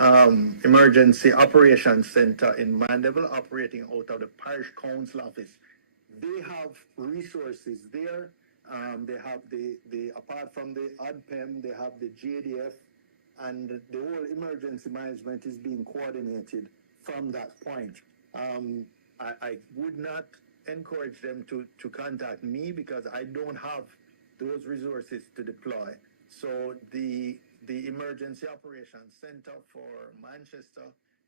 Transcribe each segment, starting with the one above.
Emergency Operations Center in Mandeville, operating out of the Parish Council office. They have resources there. They have the apart from the ADPEM, they have the JDF, and the whole emergency management is being coordinated from that point. I would not encourage them to contact me because I don't have those resources to deploy. So the Emergency Operations Center for Manchester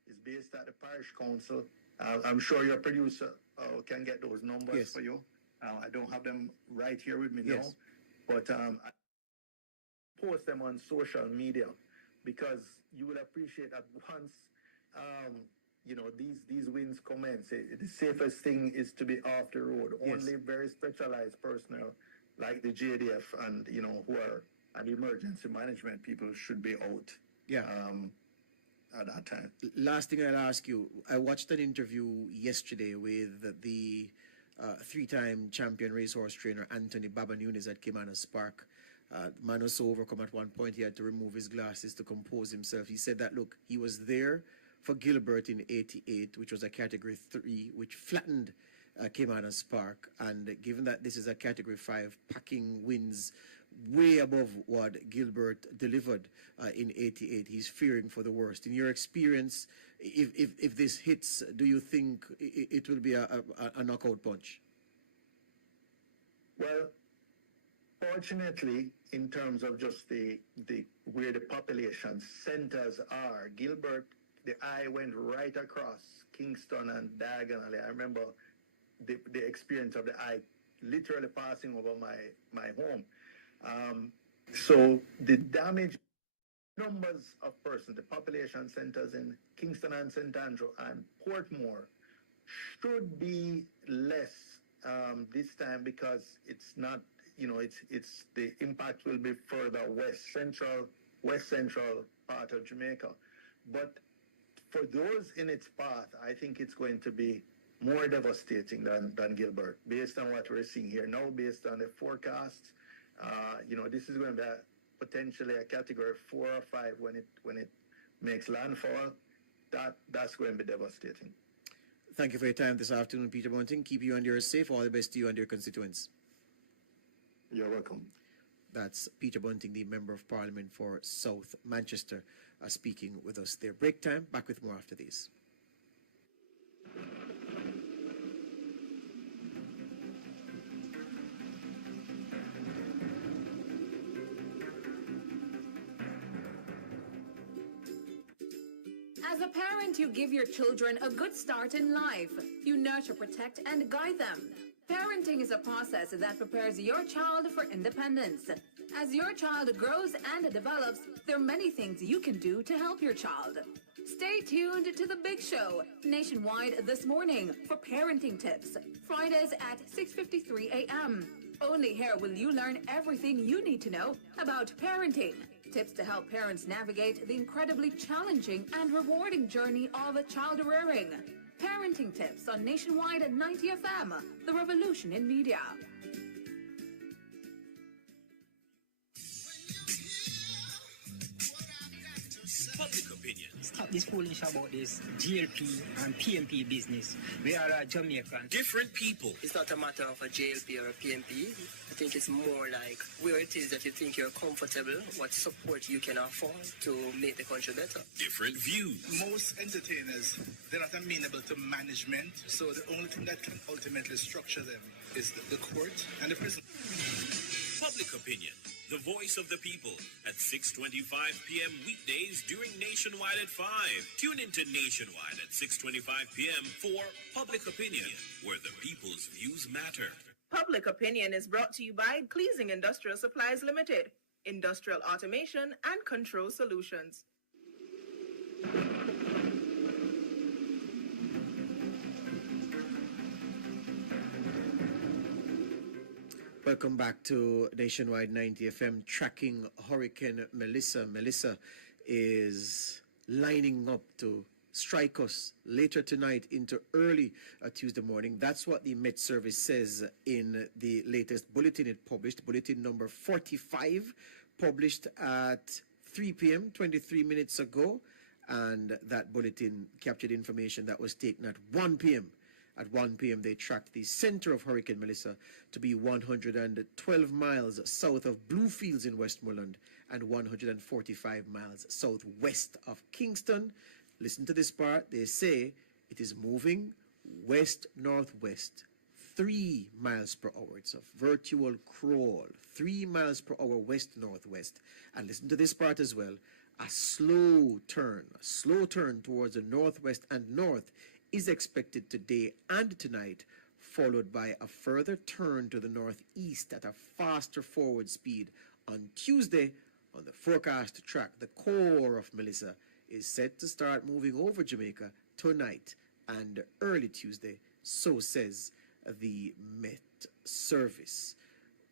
is based at the Parish Council. I'm sure your producer can get those numbers for you. I don't have them right here with me now, but I post them on social media because you will appreciate that once these winds commence. The safest thing is to be off the road. Only very specialized personnel like the JDF and who are and emergency management people should be out. At that time. Last thing I'll ask you, I watched an interview yesterday with the three-time champion racehorse trainer Anthony Baba Nunes at Caymanas Park. Man was so overcome at one point he had to remove his glasses to compose himself. He said that, look, he was there for Gilbert in '88, which was a Category 3, which flattened Caymanas Park. And given that this is a Category 5, packing wins way above what Gilbert delivered in '88, he's fearing for the worst. In your experience, if this hits, do you think it will be a knockout punch? Well, fortunately, in terms of just the where the population centers are, Gilbert, the eye went right across Kingston and diagonally. I remember the experience of the eye literally passing over my home. So the damage numbers of persons, the population centers in Kingston and St. Andrew and Portmore should be less this time because it's not, it's the impact will be further west central part of Jamaica. But for those in its path, I think it's going to be more devastating than Gilbert, based on what we're seeing here now, based on the forecasts. This is going to be potentially a Category 4 or 5 when it makes landfall. That's going to be devastating. Thank you for your time this afternoon, Peter Bunting. Keep you and yours safe. All the best to you and your constituents. You're welcome. That's Peter Bunting, the Member of Parliament for South Manchester, speaking with us there. Break time. Back with more after these. As a parent, you give your children a good start in life. You nurture, protect, and guide them. Parenting is a process that prepares your child for independence. As your child grows and develops, there are many things you can do to help your child. Stay tuned to The Big Show, nationwide this morning, for parenting tips. Fridays at 6:53 a.m. Only here will you learn everything you need to know about parenting. Tips to help parents navigate the incredibly challenging and rewarding journey of child rearing. Parenting tips on Nationwide at 90 FM, the revolution in media. Public opinion. Stop this foolish about this GLP and PMP business. We are Jamaican. Different people. It's not a matter of a JLP or a PMP. I think it's more like where it is that you think you're comfortable, what support you can afford to make the country better. Different views. Most entertainers, they're not amenable to management, so the only thing that can ultimately structure them is the court and the prison. Public opinion. The voice of the people at 6:25 p.m. weekdays during Nationwide at 5. Tune into Nationwide at 6:25 p.m. for Public Opinion, where the people's views matter. Public Opinion is brought to you by Gleasing Industrial Supplies Limited, Industrial Automation and Control Solutions. Welcome back to Nationwide 90 FM, tracking Hurricane Melissa. Melissa is lining up to strike us later tonight into early Tuesday morning. That's what the Met Service says in the latest bulletin it published, bulletin number 45, published at 3 p.m., 23 minutes ago. and that bulletin captured information that was taken at 1 p.m. At 1 p.m., they tracked the center of Hurricane Melissa to be 112 miles south of Bluefields in Westmoreland and 145 miles southwest of Kingston. Listen to this part. They say it is moving west-northwest, 3 miles per hour. It's a virtual crawl, 3 miles per hour west-northwest. And listen to this part as well. A slow turn towards the northwest and north is expected today and tonight, followed by a further turn to the northeast at a faster forward speed on Tuesday. On the forecast track, the core of Melissa is set to start moving over Jamaica tonight and early Tuesday, so says the Met Service.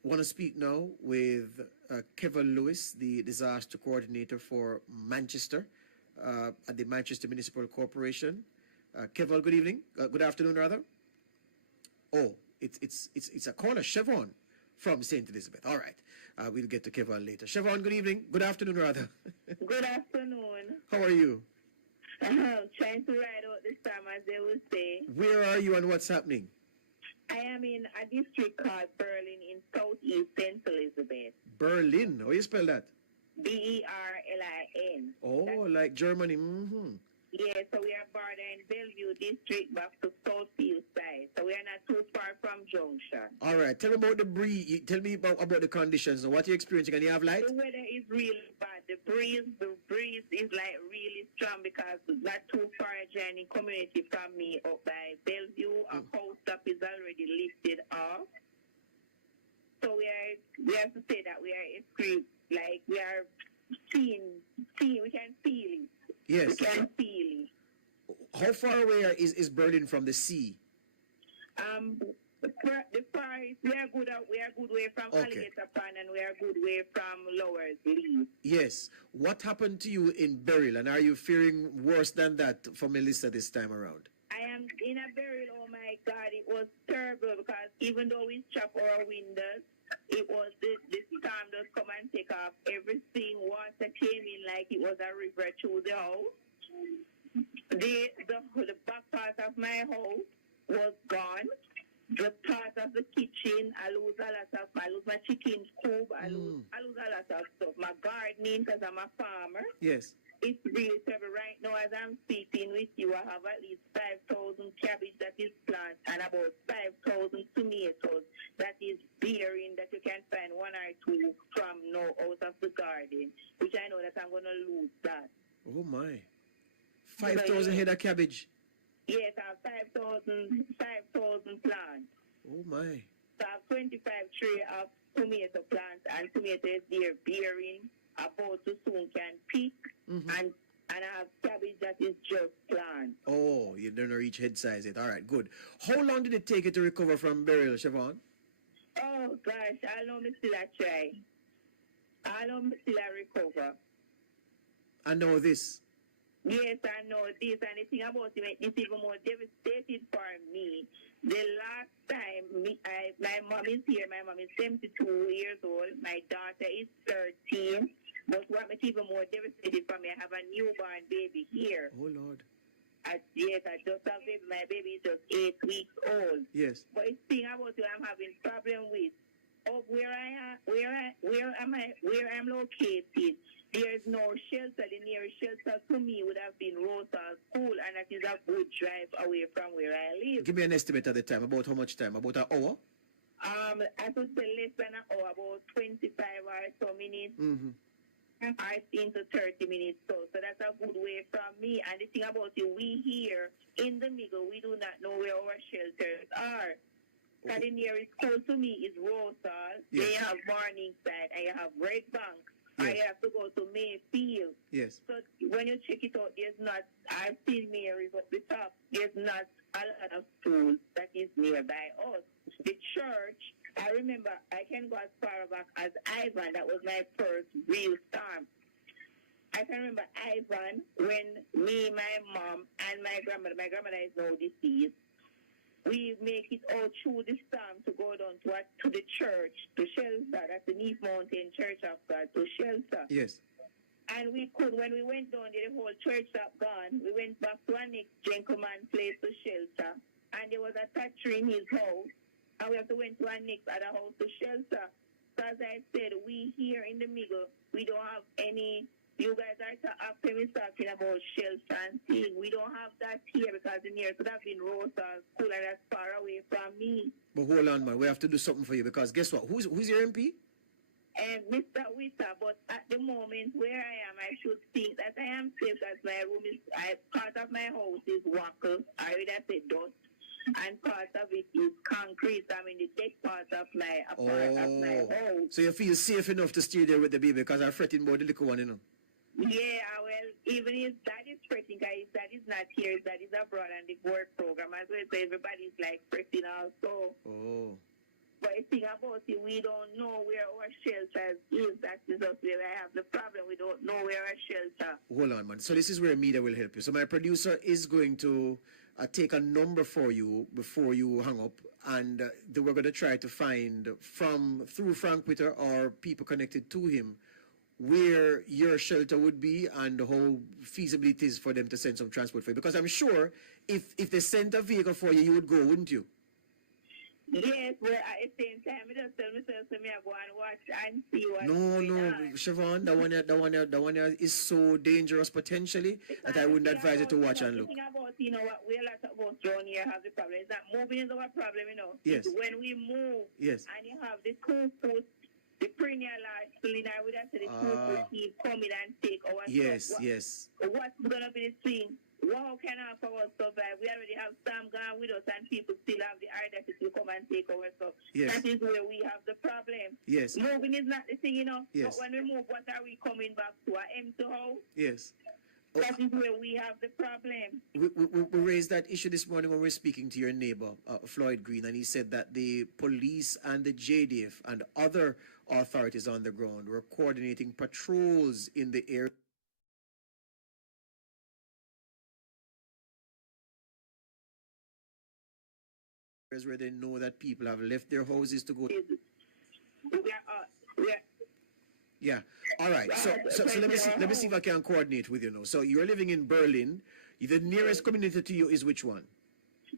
Want to speak now with Kevin Lewis, the disaster coordinator for Manchester at the Manchester Municipal Corporation. Kevin, good evening. Good afternoon, rather. Oh, it's a caller, Chevron from St. Elizabeth. All right. We'll get to Kevin later. Chevron, good evening. Good afternoon, rather. Good afternoon. How are you? Trying to ride out this time, as they will say. Where are you and what's happening? I am in a district called Berlin in southeast St. Elizabeth. Berlin. How you spell that? Berlin. Oh, like Germany. Mm-hmm. Yeah, so we are bordering Bellevue district back to Southfield side. So we are not too far from Junction. All right. Tell me about the breeze. Tell me about the conditions. What you're experiencing. Can you have light? The weather is really bad. The breeze is like really strong because not too far a journey community from me up by Bellevue. A house top is already lifted off. So we have to say that we are extreme, like we are seeing, we can feel it. Yes. We can feel it. How far away is Berlin from the sea? The far we are good way from Alligator Pond, and we are good way from Lower Lee. Yes. What happened to you in Beryl, and are you fearing worse than that for Melissa this time around? I am in a Beryl. Oh my God, it was terrible because even though we chopped our windows, it was the storm just come and take off everything. Water came in like it was a river through the house. The back part of my house was gone. The part of the kitchen, I lose my chicken coop, I lose a lot of stuff. My gardening, because I'm a farmer. Yes. It's really terrible. Right now, as I'm speaking with you, I have at least 5,000 cabbage that is planted and about 5,000 tomatoes that is bearing that you can find one or two from now out of the garden, which I know that I'm going to lose that. Oh, my. 5,000 head of cabbage. Yes, I have 5,000 plants. Oh, my. So I have 25 tray of tomato plants, and tomatoes they're bearing, about to soon can pick, and I have cabbage that is just planted. Oh, you don't reach head size yet. All right, good. How long did it take you to recover from burial, Siobhan? Oh, gosh, I know me still a try. I know me still a recover. I know this. Yes, I know this, and the thing about it makes this even more devastated for me. The last time my mom is here, my mom is 72 years old, my daughter is 13, but what makes it even more devastated for me, I have a newborn baby here. Oh, Lord. Yes, I just have baby. My baby is just 8 weeks old. Yes. But the thing about it, I'm having problem with where I'm located. There is no shelter. The nearest shelter to me would have been Rosal School, and that is a good drive away from where I live. Give me an estimate at the time. About how much time? About an hour? I would say less than an hour, about 25 or so minutes. Or into 30 minutes. So that's a good way from me. And the thing about it, we here in the middle, we do not know where our shelters are. Because the nearest school to me is Rosal. Yes. They have Morningside, and you have Red Bank. Yes. I have to go to Mayfield. Yes. So when you check it out, there's not, I've seen Mary's up the top. There's not a lot of schools that is nearby us. The church, I remember, I can go as far back as Ivan. That was my first real storm. I can remember Ivan when me, my mom, and my grandmother is now deceased. We make it all through the storm to go down to the church, to shelter. That's the Neath Mountain Church of God, to shelter. Yes. And we could, when we went down there, the whole church stopped gone. We went back to our next gentleman place to shelter. And there was a thatcher in his house. And we have to went to our next other house to shelter. So as I said, we here in the middle, we don't have any. You guys are after me talking about shelter and thing. We don't have that here because the nearest could have been Rosa School and that's far away from me. But hold on, man. We have to do something for you because guess what? Who's your MP? And Mr. Witter, but at the moment where I am, I should think that I am safe as my room is, part of my house is wackel. I would have said dust. And part of it is concrete. I mean, the deck part of my house. So you feel safe enough to stay there with the baby because I'm fretting about the little one, you know? Yeah, well, even if that is fretting, guys, that is not here, that is abroad and the work program as well. So everybody's like fretting also. Oh. But the thing about it, we don't know where our shelter is. That is us where I have the problem. We don't know where our shelter. Hold on, man. So this is where media will help you. So my producer is going to take a number for you before you hang up, and we're going to try to find through Frank Witter or people connected to him where your shelter would be and how feasible it is for them to send some transport for you. Because I'm sure if they sent a vehicle for you, you would go, wouldn't you? Yes, but at the same time, I just tell myself to me I go and watch and see what. No, Siobhan, that one is so dangerous potentially that I wouldn't advise you to watch and look. The thing about, you know what, we a lot of us down here have the problem. It's not moving is our problem, you know. Yes. It's when we move, yes, and you have the 2 foot, the perennial large cylinder, I would have said the 2 foot keep coming and take our yes, stuff. yes. What's going to be the thing? How can our survive? We already have Sam gone with us and people still have the idea to come and take our stuff. Yes. That is where we have the problem. Yes. Moving is not the thing, you know. Yes. But when we move, what are we coming back to? An empty house? Yes. That is where we have the problem. We raised that issue this morning when we were speaking to your neighbor, Floyd Green, and he said that the police and the JDF and other authorities on the ground were coordinating patrols in the area where they know that people have left their houses to go. Yeah. All right. So let me see if I can coordinate with you now. So you're living in Berlin. The nearest community to you is which one?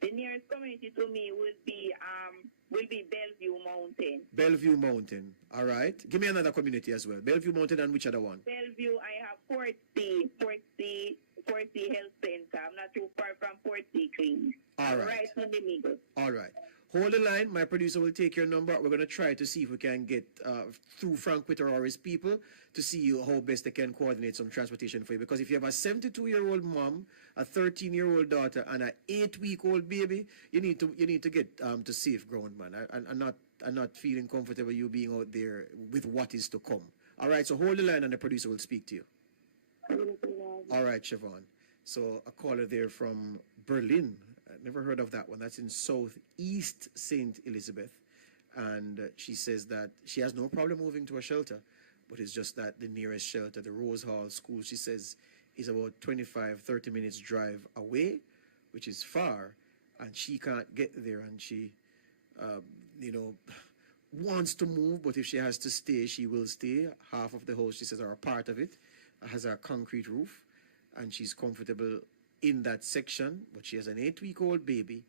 The nearest community to me will be Bellevue Mountain. Bellevue Mountain. All right. Give me another community as well. Bellevue Mountain and which other one? Bellevue, I have Fort C Health Center. I'm not too far from Fort C Clinic. All right. Right in the middle. All right. Hold the line. My producer will take your number. We're going to try to see if we can get through Frank Witter or his people to see how best they can coordinate some transportation for you. Because if you have a 72-year-old mom, a 13-year-old daughter, and an 8-week-old baby, you need to get to safe ground, man. I'm not feeling comfortable you being out there with what is to come. All right. So hold the line, and the producer will speak to you. All right, Siobhan. So a caller there from Berlin. Never heard of that one. That's in Southeast St. Elizabeth. And she says that she has no problem moving to a shelter, but it's just that the nearest shelter, the Rose Hall School, she says, is about 25-30 minutes drive away, which is far, and she can't get there. And she, wants to move, but if she has to stay, she will stay. Half of the house, she says, or a part of it, has a concrete roof, and she's comfortable in that section, but she has an 8-week-old baby,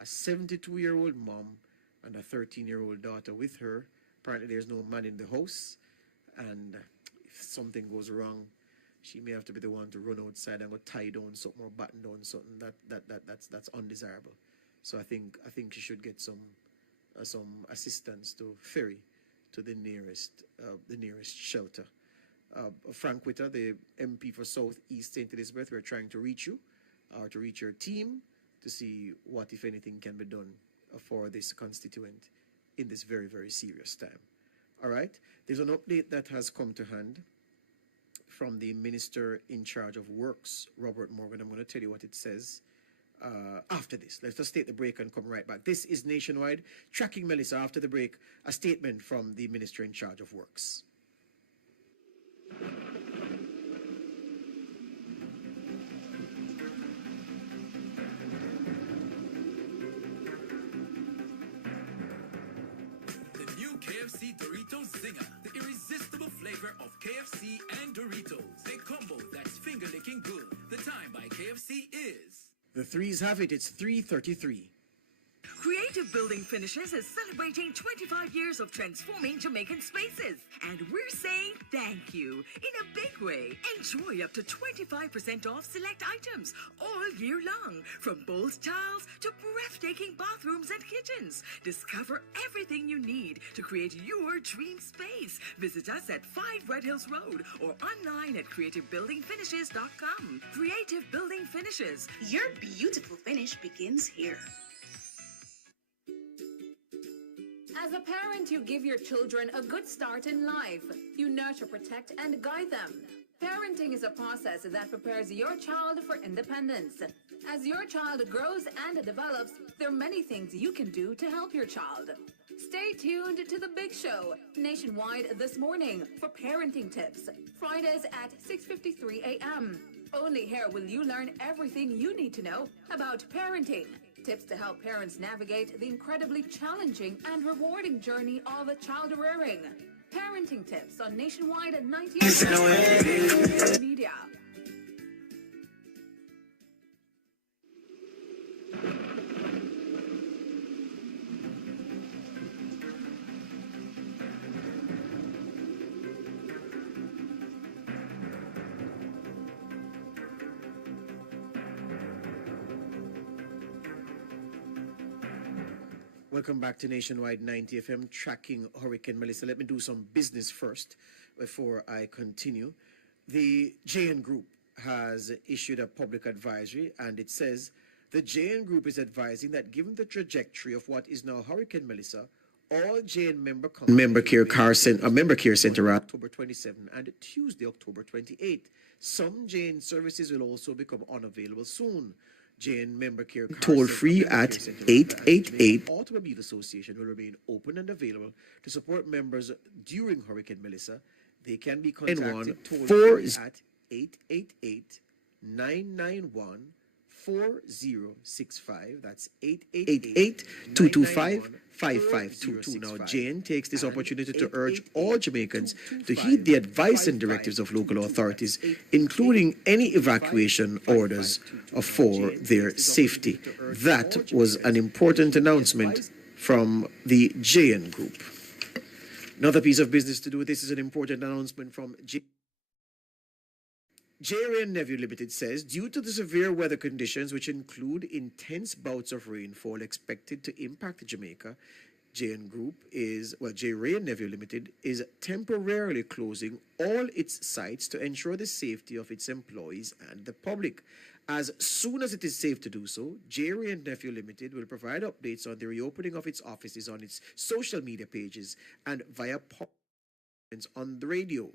a 72-year-old mom, and a 13-year-old daughter with her. Apparently there's no man in the house, and if something goes wrong, she may have to be the one to run outside and go tie down something or batten down something. That's undesirable. So I think she should get some assistance to ferry to the nearest shelter. Frank Witter, the MP for Southeast St. Elizabeth, we're trying to reach you, or to reach your team, to see what, if anything, can be done for this constituent in this very, very serious time. All right? There's an update that has come to hand from the Minister in charge of Works, Robert Morgan. I'm going to tell you what it says after this. Let's just take the break and come right back. This is Nationwide. Tracking Melissa. After the break, a statement from the Minister in charge of Works. KFC Doritos Zinger, the irresistible flavor of KFC and Doritos. A combo that's finger-licking good. The time by KFC is... The threes have it. It's 3:33. Creative Building Finishes is celebrating 25 years of transforming Jamaican spaces. And we're saying thank you in a big way. Enjoy up to 25% off select items all year long. From bold tiles to breathtaking bathrooms and kitchens. Discover everything you need to create your dream space. Visit us at 5 Red Hills Road or online at creativebuildingfinishes.com. Creative Building Finishes. Your beautiful finish begins here. As a parent, you give your children a good start in life. You nurture, protect, and guide them. Parenting is a process that prepares your child for independence. As your child grows and develops, there are many things you can do to help your child. Stay tuned to The Big Show, nationwide this morning, for parenting tips. Fridays at 6:53 a.m. Only here will you learn everything you need to know about parenting. Tips to help parents navigate the incredibly challenging and rewarding journey of child rearing. Parenting tips on Nationwide at 90 media. Welcome back to Nationwide 90 FM, tracking Hurricane Melissa. Let me do some business first before I continue. The JN Group has issued a public advisory, and it says the JN Group is advising that given the trajectory of what is now Hurricane Melissa, all JN member care center on October 27 and Tuesday, October 28. Some JN services will also become unavailable soon. JN Member Care toll free at 888. Automobile Association will remain open and available to support members during Hurricane Melissa. They can be contacted toll free at 888-991-4065. That's 888-225-5522. Now, JN takes this opportunity to urge all Jamaicans to heed the advice and directives of local authorities, including any evacuation orders for their safety. That was an important announcement from the JN Group. Another piece of business to do. This is an important announcement from J. Nephew Limited says, due to the severe weather conditions, which include intense bouts of rainfall expected to impact Jamaica, J. Ray Nephew Limited is temporarily closing all its sites to ensure the safety of its employees and the public. As soon as it is safe to do so, J. Ray Nephew Limited will provide updates on the reopening of its offices on its social media pages and via on the radio.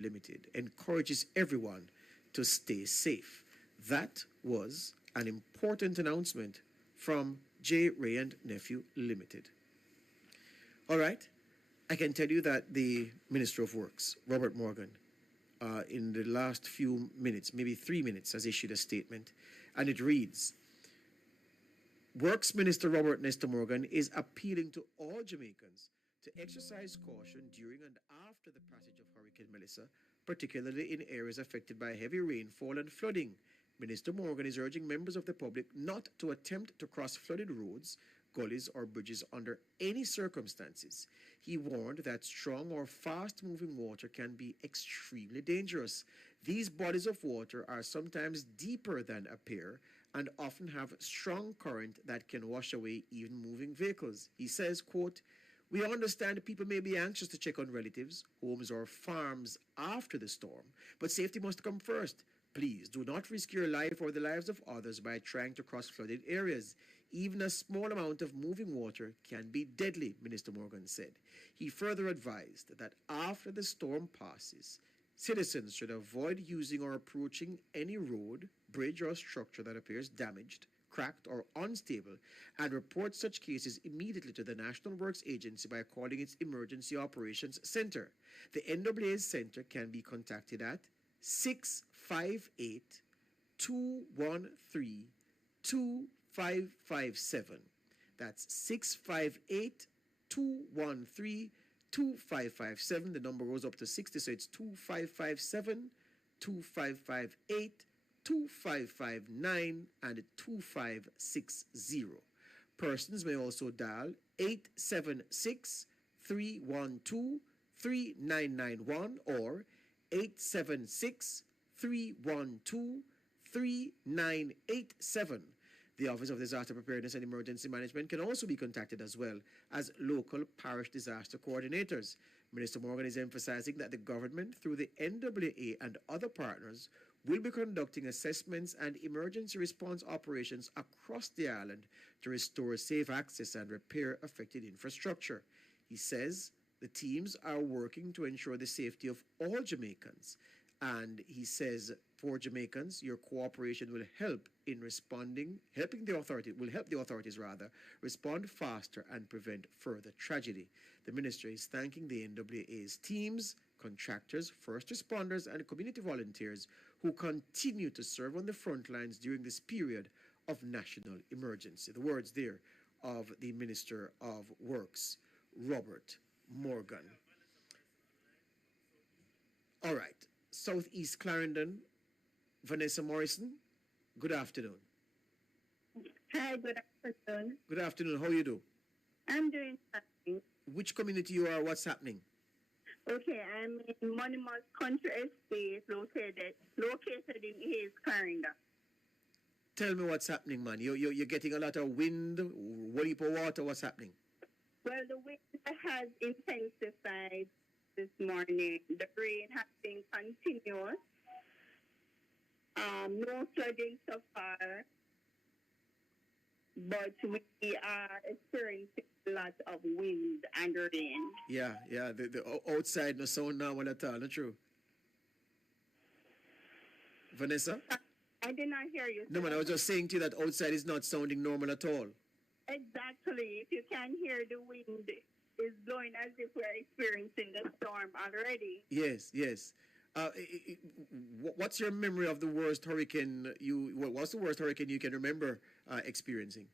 Limited encourages everyone to stay safe. That was an important announcement from J. Ray and Nephew Limited. All right, I can tell you that the Minister of Works, Robert Morgan, in the last few minutes, maybe 3 minutes, has issued a statement, and it reads, Works Minister Robert Nesta Morgan is appealing to all Jamaicans to exercise caution during and after the passage of Hurricane Melissa, particularly in areas affected by heavy rainfall and flooding. Minister Morgan is urging members of the public not to attempt to cross flooded roads, gullies, or bridges under any circumstances. He warned that strong or fast-moving water can be extremely dangerous. These bodies of water are sometimes deeper than appear and often have strong current that can wash away even moving vehicles. He says, quote, we understand people may be anxious to check on relatives, homes, or farms after the storm, but safety must come first. Please do not risk your life or the lives of others by trying to cross flooded areas. Even a small amount of moving water can be deadly, Minister Morgan said. He further advised that after the storm passes, citizens should avoid using or approaching any road, bridge, or structure that appears damaged, cracked, or unstable, and report such cases immediately to the National Works Agency by calling its Emergency Operations Center. The NAA's center can be contacted at 658-213-2557. That's 658-213-2557. 2557. The number goes up to 60, so it's 2557, 2558, 2559, and 2560. Persons may also dial 876 312 3991 or 876 312 3987. The Office of Disaster Preparedness and Emergency Management can also be contacted as well as local parish disaster coordinators. Minister Morgan is emphasizing that the government, through the NWA and other partners, will be conducting assessments and emergency response operations across the island to restore safe access and repair affected infrastructure. He says the teams are working to ensure the safety of all Jamaicans. And he says, for Jamaicans, your cooperation will help in responding, will help the authorities respond faster and prevent further tragedy. The minister is thanking the NWA's teams, contractors, first responders, and community volunteers who continue to serve on the front lines during this period of national emergency. The words there of the Minister of Works, Robert Morgan. All right. Southeast Clarendon, Vanessa Morrison, good afternoon. Hi, good afternoon. Good afternoon. How you do? I'm doing fine. Which community you are? What's happening? Okay, I'm in Monimus Country Estate, located in East Clarendon. Tell me what's happening, man. You're getting a lot of wind, what heap of water, what's happening? Well, the wind has intensified this morning. The rain has been continuous. No flooding so far, but we are experiencing a lot of wind and rain. Yeah. The outside no sound normal at all, not true? Vanessa? I did not hear you. No, man, I was just saying to you that outside is not sounding normal at all. Exactly. If you can hear the wind is blowing as if we're experiencing the storm already. Yes. What's your memory of the worst hurricane what's the worst hurricane you can remember experiencing?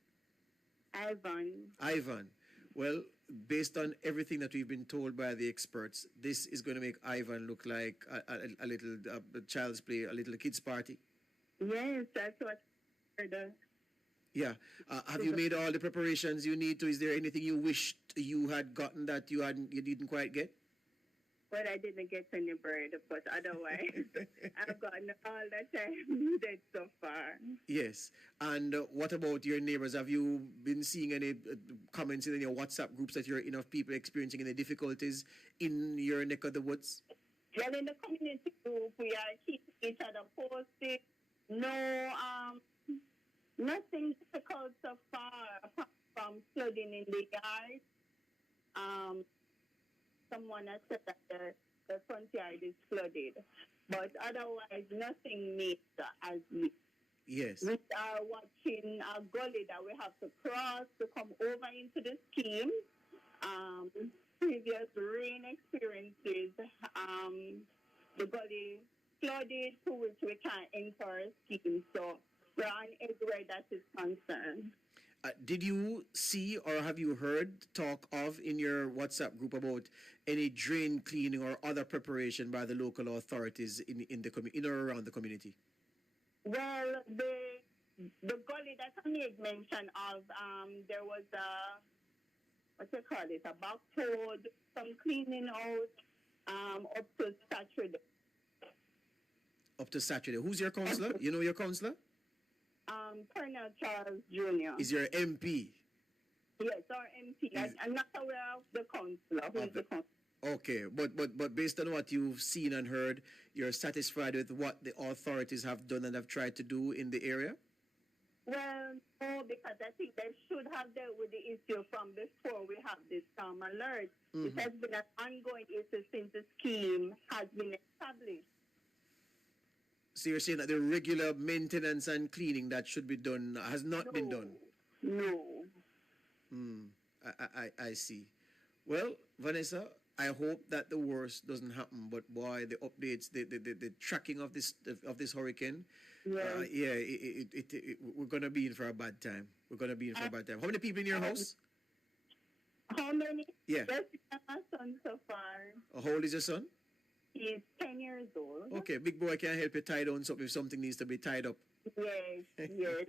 Ivan. Well, based on everything that we've been told by the experts, this is going to make Ivan look like a little child's play, a little kid's party. Yes, that's what I heard. Yeah. Have you made all the preparations you need to? Is there anything you wished you had gotten that you didn't quite get? Well, I didn't get any bread, but otherwise, I've gotten all that I needed so far. Yes. And what about your neighbors? Have you been seeing any comments in your WhatsApp groups that you're enough people experiencing any difficulties in your neck of the woods? Well, in the community group, we are keeping each other posted. No, nothing difficult so far apart from flooding in the yard. Someone has said that the front yard is flooded, but otherwise nothing major as we. Yes. We are watching a gully that we have to cross to come over into the scheme. Previous rain experiences, the gully flooded to which we can't enter our scheme. So we're on edge where that is concerned. Did you see or have you heard talk of in your WhatsApp group about any drain cleaning or other preparation by the local authorities in or around the community? Well, the gully that I made mention of, there was a back road, some cleaning out up to Saturday. Up to Saturday. Who's your councillor? You know your councillor? Colonel Charles Jr. Is your MP? Yes, our MP. I'm not aware of the councillor. Who's the councillor? Okay, but based on what you've seen and heard, you're satisfied with what the authorities have done and have tried to do in the area? Well, no, because I think they should have dealt with the issue from before we have this storm alert. Mm-hmm. It has been an ongoing issue since the scheme has been established. So you're saying that the regular maintenance and cleaning that should be done has not been done? No. I see. Well, Vanessa, I hope that the worst doesn't happen. But boy, the updates, the tracking of this hurricane, we're gonna be in for a bad time. How many people in your house? How many? Yeah. Yes, my son so far. How old is your son? He's 10 years old. Okay, big boy can help you tie down something if something needs to be tied up. Yes, yes.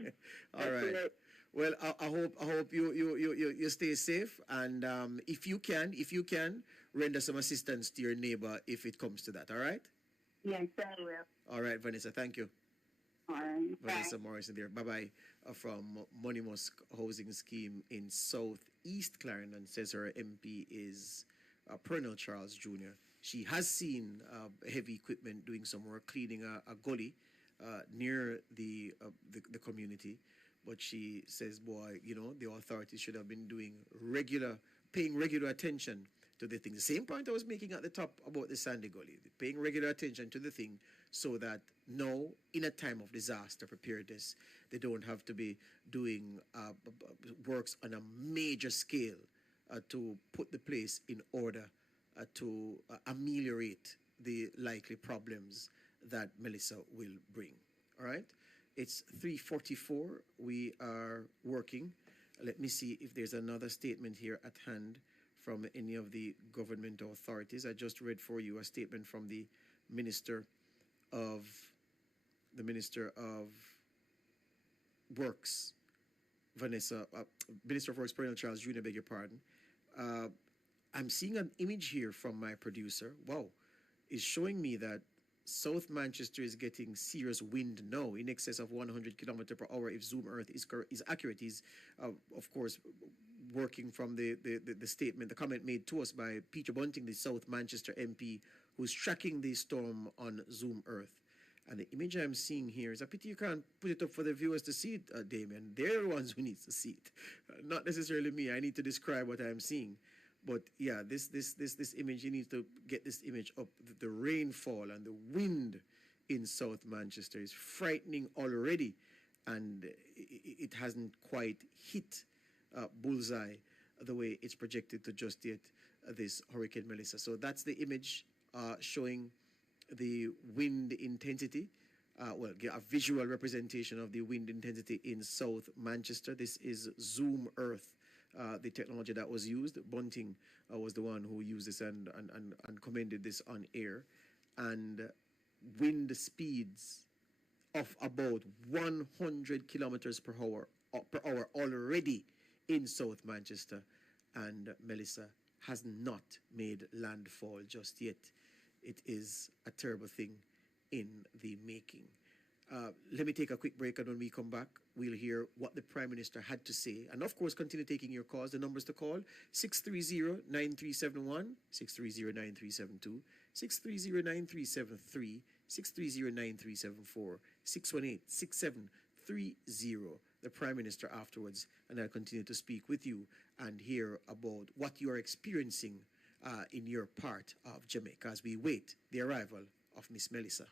All right. Well, I hope you stay safe, and if you can, render some assistance to your neighbor if it comes to that. All right. Yes, I will. All right, Vanessa. Thank you. All right. Vanessa Morrison there. Bye bye. From Money Musk Housing Scheme in Southeast Clarendon says her MP is Pernell Charles Jr. She has seen heavy equipment doing some work cleaning a gully near the community, but she says, boy, the authorities should have been paying regular attention to the thing. The same point I was making at the top about the Sandy Gully, paying regular attention to the thing so that now, in a time of disaster preparedness, they don't have to be doing works on a major scale to put the place in order to ameliorate the likely problems that Melissa will bring. All right? It's 3:44. We are working. Let me see if there's another statement here at hand from any of the government authorities. I just read for you a statement from the Minister of Works, Minister of Works, Pernell Charles Jr., beg your pardon. I'm seeing an image here from my producer. Wow, it's showing me that South Manchester is getting serious wind now, in excess of 100 kilometers per hour. If Zoom Earth is accurate, he's of course working from the statement, the comment made to us by Peter Bunting, the South Manchester MP, who's tracking the storm on Zoom Earth. And the image I'm seeing here is a pity you can't put it up for the viewers to see it, Damien. They're the ones who need to see it, not necessarily me. I need to describe what I'm seeing. But yeah, this image, you need to get this image up. The rainfall and the wind in South Manchester is frightening already, and it hasn't quite hit bullseye the way it's projected to just yet, this Hurricane Melissa. So that's the image showing the wind intensity. A visual representation of the wind intensity in South Manchester. This is Zoom Earth, the technology that was used. Bunting was the one who used this and commended this on air. And wind speeds of about 100 kilometers per hour already in South Manchester. And Melissa has not made landfall just yet. It is a terrible thing in the making. Let me take a quick break, and when we come back, we'll hear what the Prime Minister had to say. And of course, continue taking your calls. The numbers to call, 630-9371, 630-9372, 630-9373, 630-9374, 618-6730. The Prime Minister afterwards, and I'll continue to speak with you and hear about what you are experiencing in your part of Jamaica as we wait the arrival of Miss Melissa.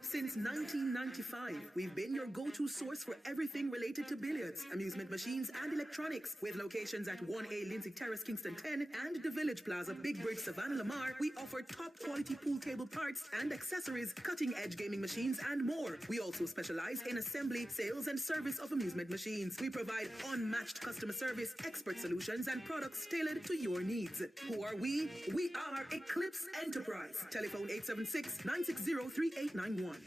Since 1995, we've been your go-to source for everything related to billiards, amusement machines, and electronics. With locations at 1A Lindsay Terrace, Kingston 10, and the Village Plaza, Big Bridge, Savannah, Lamar, we offer top-quality pool table parts and accessories, cutting-edge gaming machines, and more. We also specialize in assembly, sales, and service of amusement machines. We provide unmatched customer service, expert solutions, and products tailored to your needs. Who are we? We are Eclipse Enterprise. Telephone 876-960-3891.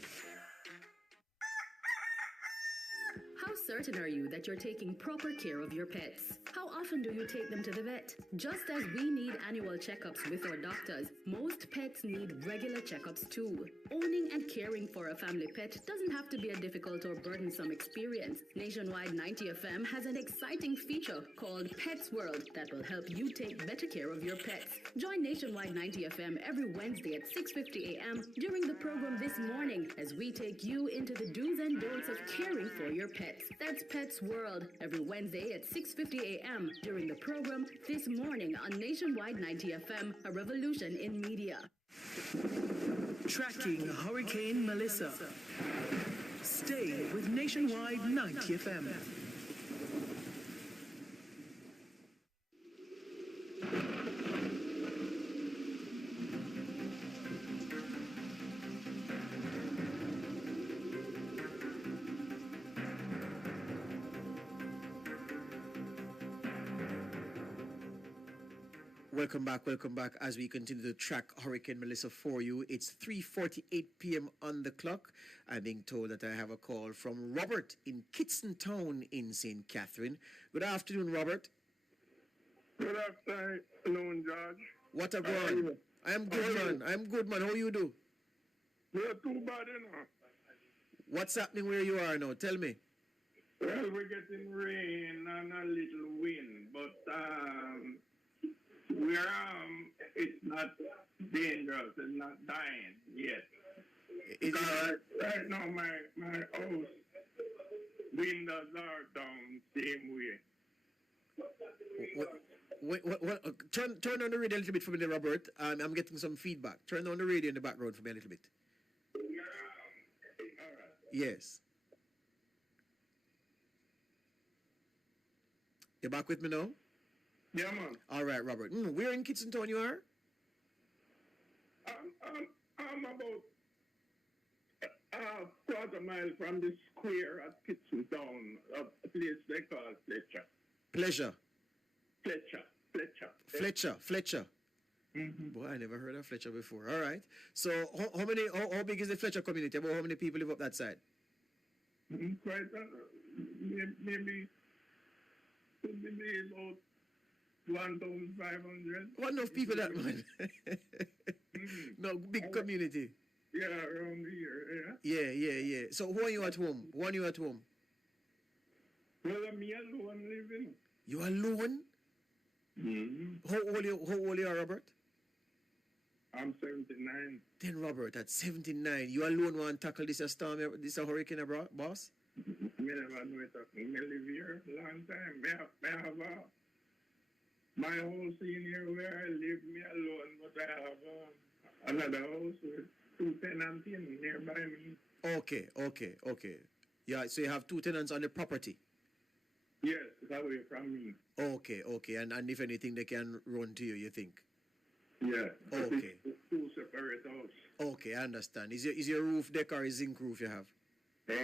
How certain are you that you're taking proper care of your pets? How often do you take them to the vet? Just as we need annual checkups with our doctors, most pets need regular checkups too. Owning and caring for a family pet doesn't have to be a difficult or burdensome experience. Nationwide 90 FM has an exciting feature called Pets World that will help you take better care of your pets. Join Nationwide 90 FM every Wednesday at 6:50 a.m. during the program This Morning as we take you into the do's and don'ts of caring for your pets. That's Pets World every Wednesday at 6:50 a.m. during the program This Morning on Nationwide 90 FM, a revolution in media. Tracking Hurricane Melissa. Stay with Nationwide 90 FM. welcome back as we continue to track Hurricane Melissa for you. It's 3:48 p.m. on the clock. I'm being told that I have a call from Robert in Kitson Town in St. Catherine. Good afternoon, Robert. Good afternoon, George. What a one. I am good, man. I'm good, man. How you do? Not too bad, you know. What's happening where you are now? Tell me. Well, we're getting rain and a little wind, but it's not dangerous. It's not dying yet. Right now, my house windows are down same way. Turn on the radio a little bit for me, Robert. I'm getting some feedback. Turn on the radio in the background for me a little bit. Yes. You're back with me now? Yeah, man. All right, Robert. Where in Kitson Town you are? I'm about a quarter mile from the square at Kitson Town, a place they call Fletcher. Pleasure. Fletcher. Fletcher. Mm-hmm. Boy, I never heard of Fletcher before. All right. So, how big is the Fletcher community? About how many people live up that side? Quite, maybe about 1,500. What enough people that man? No, big community. Yeah, around here, Yeah. So, who are you at home? Well, me alone living. You alone? Mm-hmm. How old you are, Robert? I'm 79. Then, Robert, at 79, you alone want to tackle this storm, this hurricane, boss? Me never know it. Me live here a long time. Me have my house in here where I live, me alone, but I have another house with 2 tenants in nearby me. Okay. Yeah, so you have 2 tenants on the property? Yes, it's away from me. Okay. And if anything, they can run to you, you think? Yeah. Okay. 2 separate houses. Okay, I understand. Is your roof deck or is zinc roof you have? Well,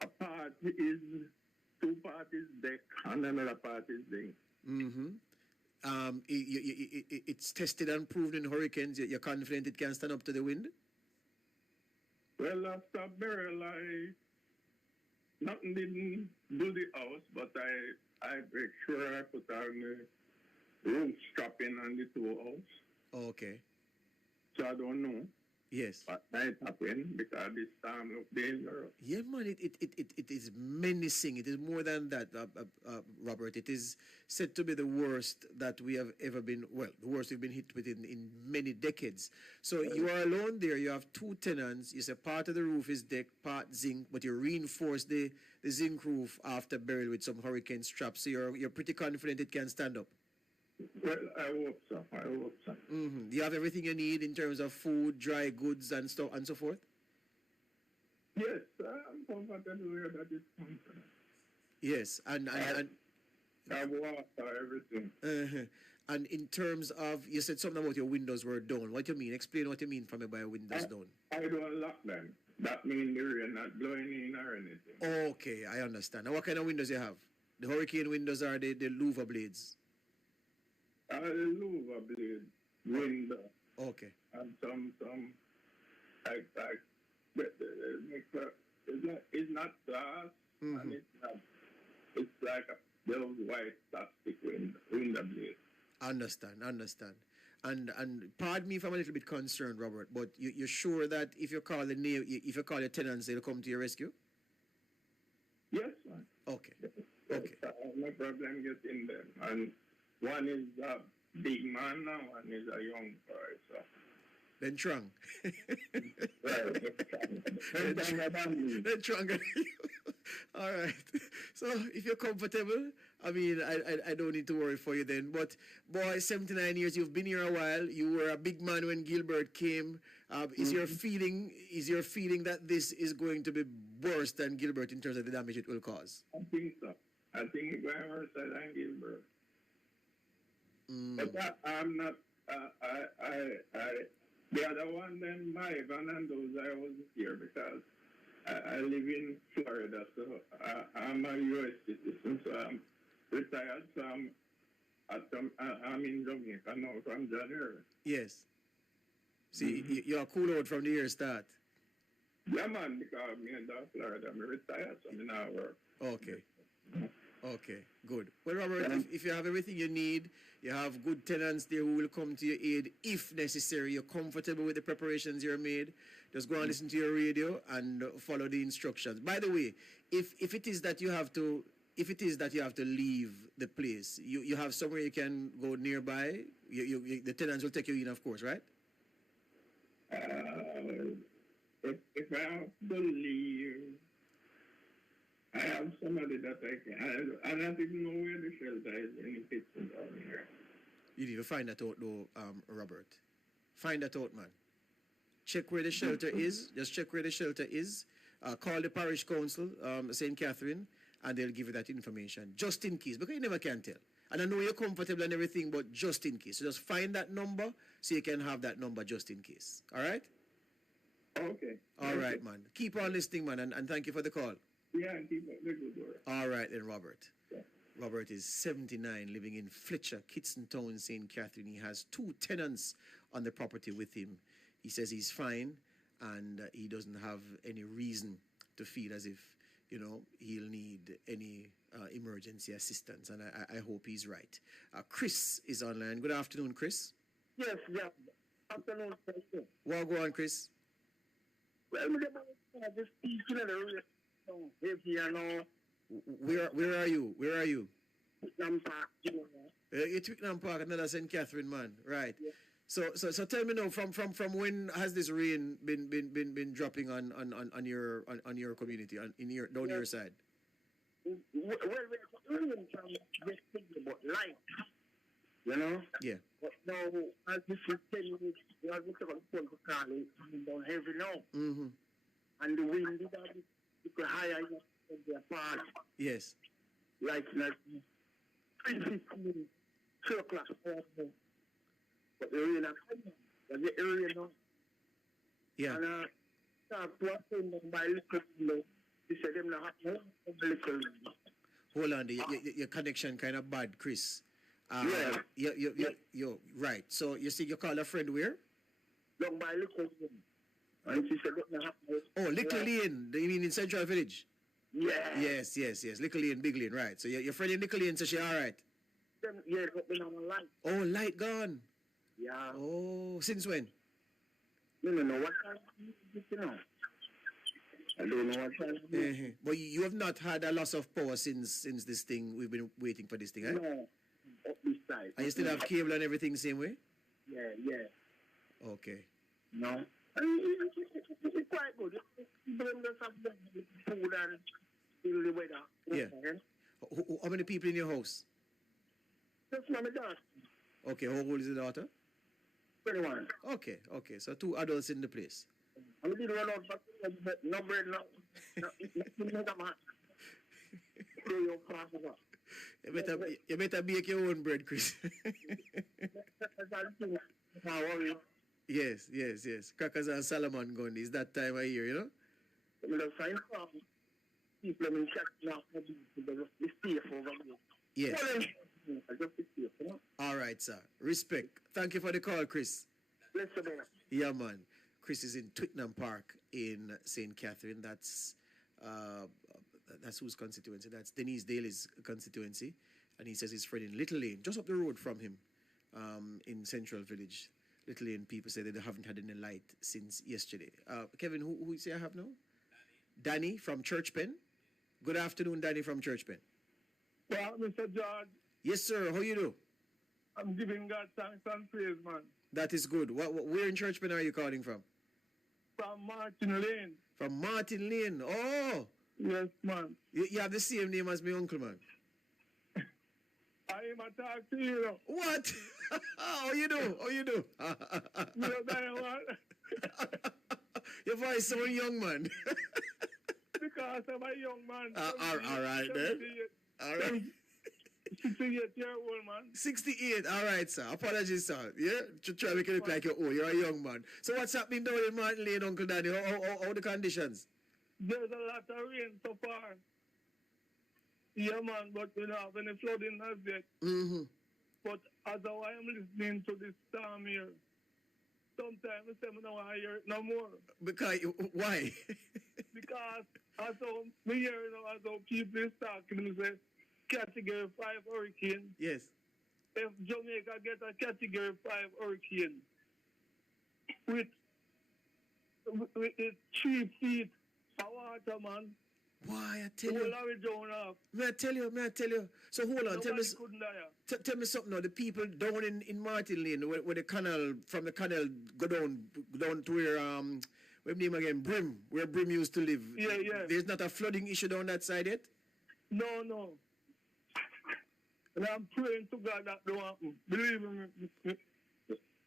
a part is 2 parties deck and another part is zinc. Mm-hmm. It's tested and proven in hurricanes. You're confident it can stand up to the wind? Well, after burial, nothing didn't do the house, but I make sure I put on the roof strapping on the 2 house. Okay. So I don't know. Yes. What might happen because this storm looks dangerous. Yeah, man, it is menacing. It is more than that, Robert. It is said to be the worst that we have ever been, the worst we've been hit with in many decades. So you are alone there. You have 2 tenants. You say part of the roof is deck, part zinc, but you reinforce the zinc roof after burial with some hurricane straps. So you're pretty confident it can stand up. Well, I hope so. Mm-hmm. Do you have everything you need in terms of food, dry goods, and stuff and so forth? Yes, I'm comfortable where that is comfortable. Yes, and I have water, everything. And in terms of, you said something about your windows were down. What do you mean? Explain what you mean from by windows down. I don't lock them. That means the rain not blowing in or anything. Okay, I understand. Now, what kind of windows you have? The hurricane windows are the louver blades? The louver blade window. Okay. And some it's not glass, mm-hmm. and it's like those white plastic window blade. Understand. And pardon me if I'm a little bit concerned, Robert, but you're sure that if you call your tenants, they'll come to your rescue? Yes, man. Okay. No problem getting them. And one is a big man now, one is a young boy, so. Then Trung. Then Trung. All right. So if you're comfortable, I mean, I don't need to worry for you then. But boy, 79 years, you've been here a while. You were a big man when Gilbert came. Is your feeling that this is going to be worse than Gilbert in terms of the damage it will cause? I think so. I think it's going worse than Gilbert. But I'm not. The other one, then my Van and those, I wasn't here because I live in Florida, so I'm a U.S. citizen, so I'm retired, so I'm in Jamaica now from January. Yes. See, you're cool out from the year start. Yeah, man, because me in Florida, I'm retired, so I'm not work. Okay. Okay, good. Well, Robert, if you have everything you need, you have good tenants there who will come to your aid if necessary, you're comfortable with the preparations you're made, just go and listen to your radio and follow the instructions. By the way, if it is that you have to leave the place, you have somewhere you can go nearby. The tenants will take you in, of course, right? If I have to leave, I have somebody that I don't even know where the shelter is in Pittsburgh down here. You need to find that out, though, Robert. Find that out, man. Check where the shelter is. Just check where the shelter is. Call the parish council, St. Catherine, and they'll give you that information, just in case, because you never can tell. And I know you're comfortable and everything, but just in case. So just find that number so you can have that number just in case. All right? Okay. All right, man. Keep on listening, man, and thank you for the call. Yeah, and keep up the good work. All right, then, Robert. Yeah. Robert is 79, living in Fletcher, Kitson Town, St. Catherine. He has 2 tenants on the property with him. He says he's fine, and he doesn't have any reason to feel as if, he'll need any emergency assistance, and I hope he's right. Chris is online. Good afternoon, Chris. Yes, yeah. Afternoon, sir. Well, go on, Chris. Well, just speaking of the real heavy and all. Where are you? Where are you? Twickenham Park, You're Twickenham Park, another St. Catherine, man. Right. Yeah. So tell me now, from when has this rain been dropping on your community, down your side? Well, we're rain from this thing about light, Yeah. But now, as this is 10 minutes, we have to call for coming down heavy now. Mm-hmm. And the wind is a bit higher in the park. Yes. Like 3:15, 2 o'clock. But the rain is coming. The area now. Yeah. And talk to a friend by little, he said them not have no little. Hold on, your connection kind of bad, Chris. Yeah. You're right. So you see, you call a friend where? Down by little. And she said them not have no. Oh, Little Lane. You mean in Central Village? Yeah. Yes. Little Lane, Big Lane, right. So your friend in Little Lane says she all right? Yeah, but we don't have light. Oh, light gone. Yeah. Oh, since when? No, what time is it now? I don't know what time it is. But you have not had a loss of power since this thing, we've been waiting for this thing, eh? No, up this side. And you still have cable and everything same way? Yeah. Okay. No. It's quite good. People just have the food and feel the weather. Yeah. How many people in your house? Just my daughter. Okay, how old is the daughter? 21. Okay. So 2 adults in the place. I didn't run out, but no bread, no. You better bake your own bread, Chris. Yes. Crackers and Salomon gun is that time of year, you know? People in stay over here. Yes. All right, sir. Respect. Thank you for the call, Chris. Yeah, man. Chris is in Twickenham Park in St. Catherine. That's whose constituency? That's Denise Daly's constituency. And he says his friend in Little Lane, just up the road from him, in Central Village. Little Lane people say that they haven't had any light since yesterday. Kevin, who you say I have now? Danny from Churchpen. Good afternoon, Danny from Churchpen. Well, Mr. George. Yes, sir. How you do? I'm giving God thanks and praise, man. That is good. Where in Churchpen are you calling from? From Martin Lane. From Martin Lane. Oh. Yes, man. You have the same name as my uncle, man. I am a talk to you. What? How you do? You know that Your voice so young, man. Because I'm a young man. All right, then. All right. 68-year-old man. 68. All right, sir. Apologies, sir. Yeah, to try to make it look like you're old. You're a young man. So what's happening down in Martin Lane, Uncle Danny? How the conditions? There's a lot of rain so far. Yeah, man, but we don't have any flooding as yet. Mm-hmm. But as I am listening to this storm here, sometimes I say I don't want to hear it no more. Because, why? Because as how me hear, as how people is talking, they say category 5 hurricane. Yes. If Jamaica get a category 5 hurricane with 3 feet of water, man. Why, I tell you. May I tell you. So hold on, tell me something now. The people down in Martin Lane, where the canal, from the canal go down to where, what's name again, Brim, where Brim used to live. Yeah. There's not a flooding issue down that side yet? No. And I'm praying to God that don't happen. Believe me.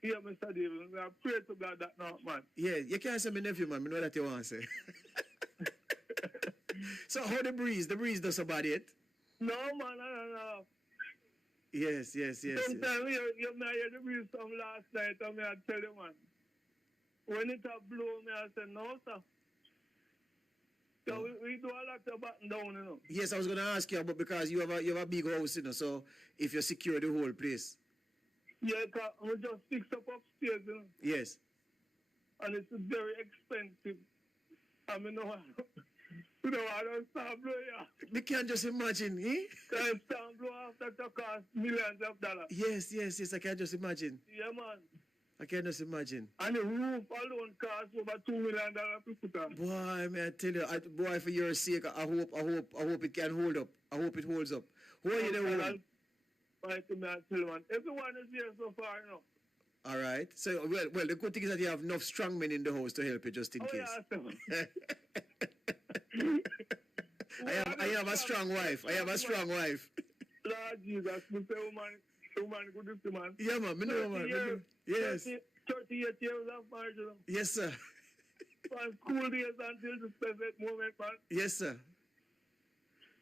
Yeah, Mr. David, I pray to God that not, man. Yeah, you can't say my nephew, man. I know that you want to say. So how the breeze? The breeze does about it? No, man, no. Yes. Sometimes you may hear the breeze from last night, and I tell you, man. When it a blow, I say, no, sir. So we do a lot of batten down, you know. Yes, I was going to ask you, but because you have a big house, you know, so if you secure the whole place. Yeah, because we just fix up upstairs, you know. Yes. And it's very expensive. I mean, I don't start blow, yeah. We can't just imagine, eh? Can't start blow after to cost millions of dollars. Yes, I can just imagine. Yeah, man. I can just imagine. And the roof alone costs over $2 million to put on. Boy, man, I tell you, boy, for your sake, I hope it can hold up. I hope it holds up. Who are you the one? Right, man, tell you, man. Everyone is here so far, you know. All right. So, well, the good thing is that you have enough strong men in the house to help you just in case. Yeah, I have a strong wife. Lord Jesus, me say, woman, good to man. Yeah, man, me know, man. Yes. 38 years of marriage, you know. Yes, sir. From school days until this present moment, man. Yes, sir.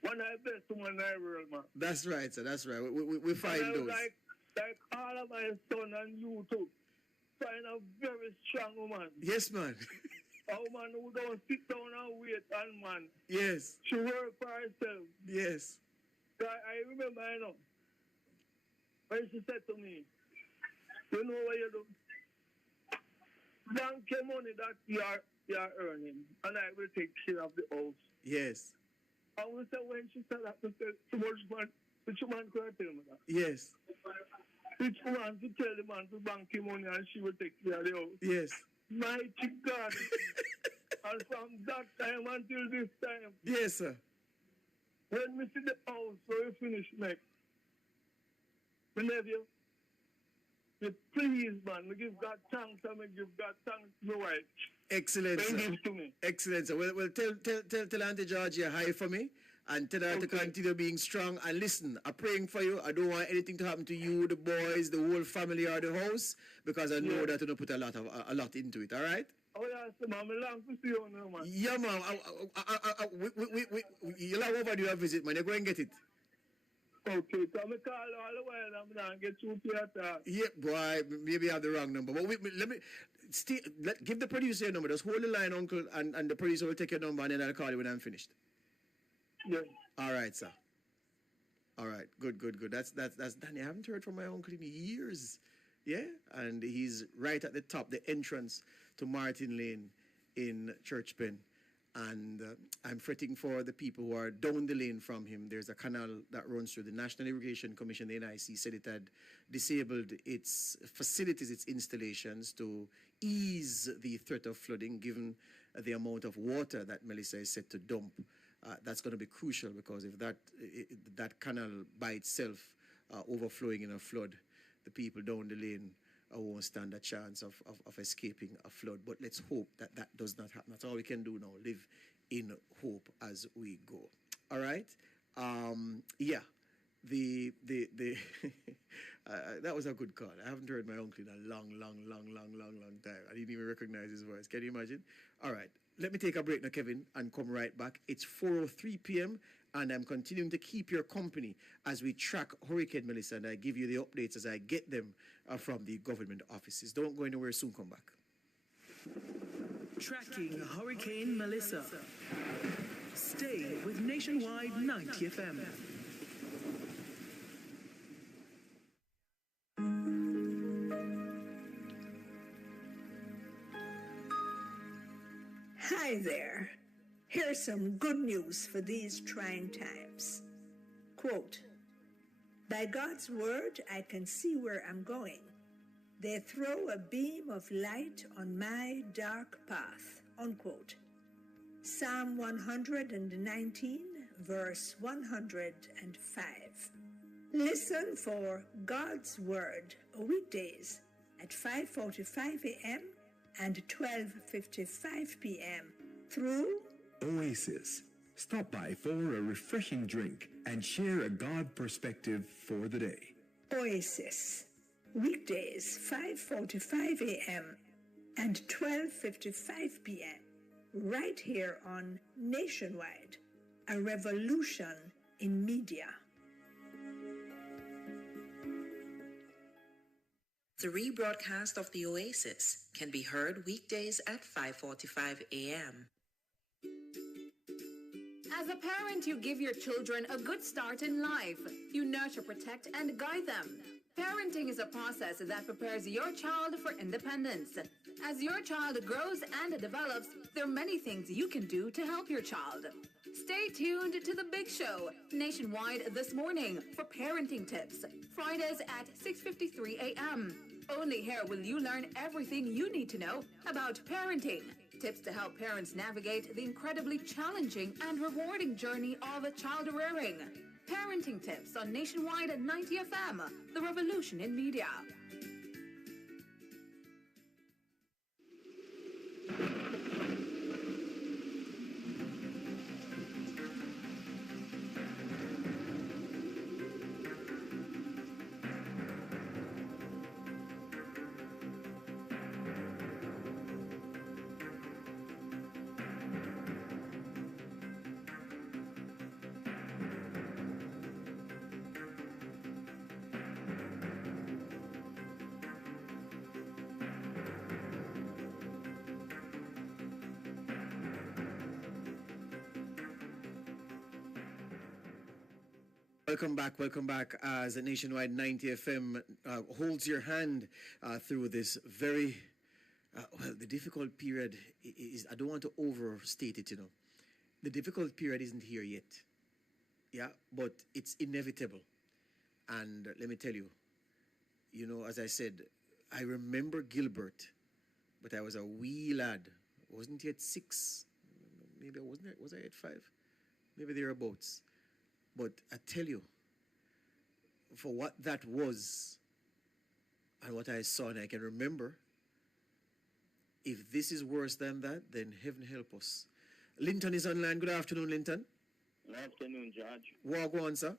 One of the best woman in the world, man. That's right, sir. That's right. We find those. Like all of my son and you too. Find a very strong woman. Yes, man. A woman who don't sit down and wait on man. Yes. She work for herself. Yes. I remember, you know, when she said to me, you know what you do? Bank your money that you are earning, and I will take care of the house. Yes. And we said when she said that, too much man, which man could tell me that? Yes. Which man to tell the man to bank him money and she will take care of the house? Yes. Mighty God. And from that time until this time. Yes, sir. When we see the house, so we finish next. My nephew, please, man, we give God thanks and we give God thanks to my wife. Excellent, sir. Give to me. Excellent, sir. Well, tell Auntie Georgia hi for me and tell her to continue being strong. And listen, I'm praying for you. I don't want anything to happen to you, the boys, the whole family, or the house, because I know that you don't put a lot into it. All right? Oh, yeah, so, man, I'm long to see you now, man. Yeah, man. You'll have over to a visit, man. You go and get it. Okay, so I'm call all the while. I'm not get you to your talk. Yeah, boy, maybe I have the wrong number. But let me give the producer your number. Just hold the line, uncle, and the producer will take your number, and then I'll call you when I'm finished. Yeah. All right, sir. All right, good. That's Danny. I haven't heard from my uncle in years. Yeah, and he's right at the top, the entrance to Martin Lane in Church Pen. And I'm fretting for the people who are down the lane from him. There's a canal that runs through. The National Irrigation Commission, the NIC, said it had disabled its facilities, its installations to ease the threat of flooding, given the amount of water that Melissa is set to dump. That's going to be crucial, because if that canal by itself overflowing in a flood, the people down the lane won't stand a chance of escaping a flood. But let's hope that does not happen. That's all we can do now, live in hope as we go. All right? Yeah. That was a good call. I haven't heard my uncle in a long time. I didn't even recognize his voice. Can you imagine? All right. Let me take a break now, Kevin, and come right back. It's 4:03 p.m., and I'm continuing to keep your company as we track Hurricane Melissa, and I give you the updates as I get them from the government offices. Don't go anywhere, soon come back. Tracking Hurricane Melissa. Stay with Nationwide 90 FM. Hi there. Here's some good news for these trying times. Quote, by God's word, I can see where I'm going. They throw a beam of light on my dark path. Unquote. Psalm 119, verse 105. Listen for God's word weekdays at 5:45 a.m. and 12:55 p.m. through Oasis. Stop by for a refreshing drink and share a God perspective for the day. Oasis. Weekdays 5:45 a.m. and 12:55 p.m. right here on Nationwide, a revolution in media. The rebroadcast of the Oasis can be heard weekdays at 5:45 a.m. As a parent, you give your children a good start in life. You nurture, protect, and guide them. Parenting is a process that prepares your child for independence. As your child grows and develops, there are many things you can do to help your child. Stay tuned to The Big Show, nationwide this morning, for parenting tips. Fridays at 6:53 a.m. Only here will you learn everything you need to know about parenting. Tips to help parents navigate the incredibly challenging and rewarding journey of child rearing. Parenting tips on Nationwide at 90 FM, the revolution in media. Welcome back as the Nationwide 90 FM holds your hand through this very, the difficult period is, I don't want to overstate it, The difficult period isn't here yet. Yeah, but it's inevitable. And let me tell you, as I said, I remember Gilbert, but I was a wee lad. I wasn't yet 6. Maybe I wasn't, was I at 5? Maybe thereabouts. But I tell you, for what that was and what I saw, and I can remember, if this is worse than that, then heaven help us. Linton is online. Good afternoon, Linton. Good afternoon, George. Walk on, sir.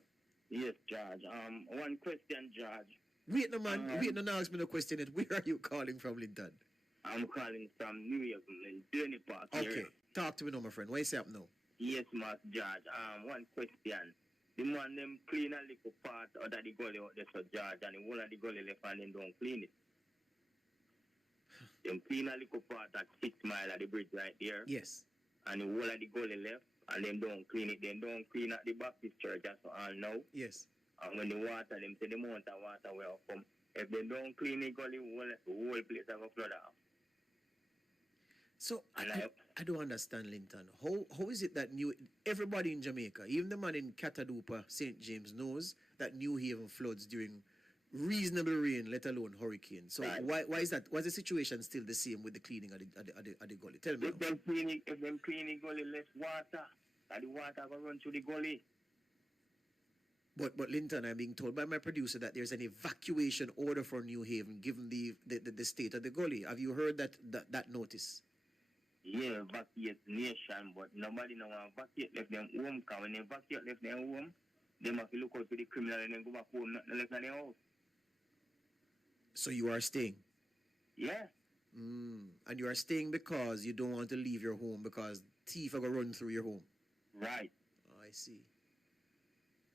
Yes, George. One question, George. Wait, no, man. Wait, no, ask me no question. Where are you calling from, Linton? I'm calling from New York, in Denny Park. Okay. Area. Talk to me now, my friend. What is up now? Yes, Master George. One question. The man them clean a little part out of the gully out there, so George, and the whole of the gully left and them don't clean it. Them clean a little part at 6 Mile of the bridge right there. Yes. And the whole of the gully left, and them don't clean it. Them don't clean at the Baptist church as all now. Yes. And when the water, them say the amount of water will come. If they don't clean the gully, the whole place have a flood off. So I don't understand, Linton. How is it that everybody in Jamaica, even the man in Catadupa, St. James, knows that New Haven floods during reasonable rain, let alone hurricane? So right. why is that? Why is the situation still the same with the cleaning of the gully? Tell me. If them clean the gully, less water, and the water will run through the gully. But Linton, I'm being told by my producer that there's an evacuation order for New Haven given the state of the gully. Have you heard that notice? Yeah, evacuate nation, but nobody know evacuate left them home. Because when they evacuate left them home, they have to look out for the criminal and then go back home, nothing left in their house. So you are staying? Yeah. And you are staying because you don't want to leave your home because thief are going to run through your home? Right. Oh, I see.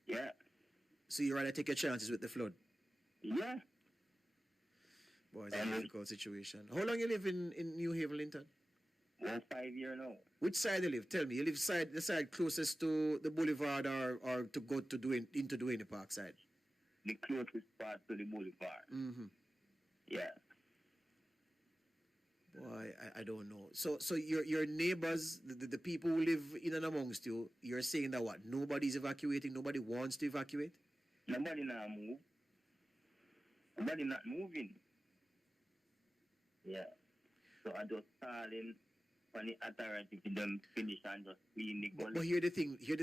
Yeah. So you rather take your chances with the flood? Yeah. Boy, it's a difficult situation. How long you live in New Haven, Linton? 5 years now. Which side do you live? Tell me. You live the side closest to the boulevard or to go to into Duane Park side? The closest part to the boulevard. Mm-hmm. Yeah. Boy, I don't know. So your neighbors, the people who live in and amongst you, you're saying that what? Nobody's evacuating. Nobody wants to evacuate. Nobody not move. Nobody not moving. Yeah. So I just calling for the authority to them finish and just clean the gully. But here's the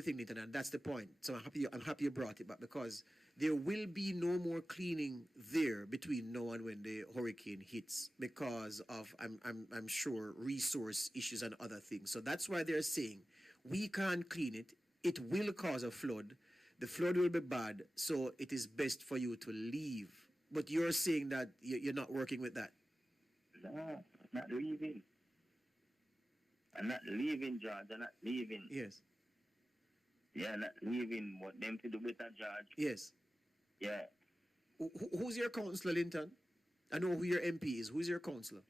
thing, Nathan, and that's the point. So I'm happy you brought it back, because there will be no more cleaning there between now and when the hurricane hits, because of I'm sure resource issues and other things. So that's why they're saying we can't clean it. It will cause a flood. The flood will be bad, so it is best for you to leave. But you're saying that you're not working with that. No, I'm not leaving. I'm not leaving, George. I'm not leaving. Yes. Yeah, not leaving, but them to do better, George. Yes. Yeah. Who's your councillor, Linton? I know who your MP is. Who's your councillor?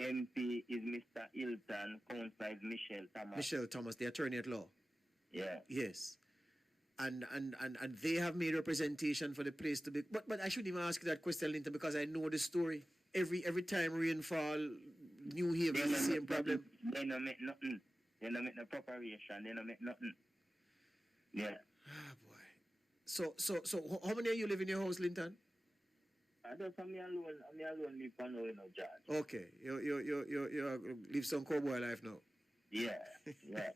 MP is Mr. Hilton. Councillor is Michelle Thomas. Michelle Thomas, the attorney at law. Yeah. Yes. And they have made representation for the place to be. But I shouldn't even ask you that question, Linton, because I know the story. Every time rainfall, New Haven is the same problem. They don't make nothing. They don't make no preparation. They don't make nothing. Yeah. Ah, boy. So how many of you live in your house, Linton? I don't have me alone. Me alone live for now, you know, George. Okay. You live some cowboy life now. Yeah. Yeah.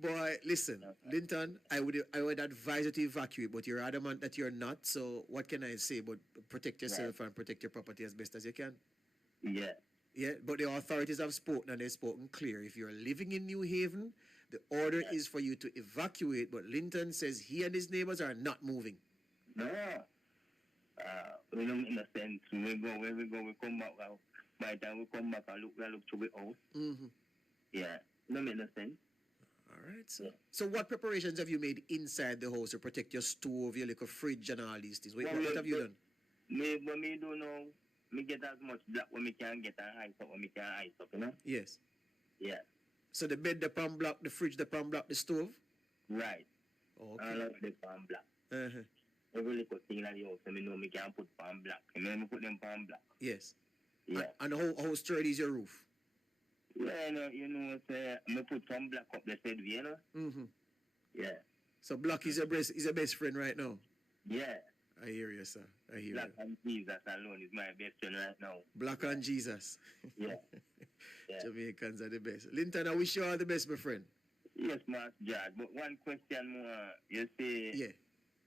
Boy, listen, Linton, I would advise you to evacuate, but you're adamant that you're not. So what can I say? But protect yourself and protect your property as best as you can. Yeah. Yeah, but the authorities have spoken, and they've spoken clear. If you're living in New Haven, the order is for you to evacuate. But Linton says he and his neighbors are not moving. No. We don't make no sense. When we come back. By the time we come back, I look to the house. Mm-hmm. Yeah. No make no sense. All right, so so what preparations have you made inside the house to protect your stove, your little fridge, and all these things? What have you done? Me don't know. Me get as much black when me can get and ice up when me can ice up, you know? Yes. Yeah. So the bed, the pan block, the fridge, the pan block, the stove? Right. Okay. I love the pan black. Uh-huh. Every little thing in the house, me know me can put pan black. Me put them pan black. Yes. Yeah. And how sturdy is your roof? Yeah, you know, me put some black up the said, you know? Mm-hmm. Yeah. So black is your best friend right now? Yeah. I hear you, sir. I hear Black you. and Jesus alone is my best friend right now. Black and Jesus. Yeah. Yeah. Jamaicans are the best. Linton, I wish you all the best, my friend. Yes, Master George. But one question more. You say, yeah.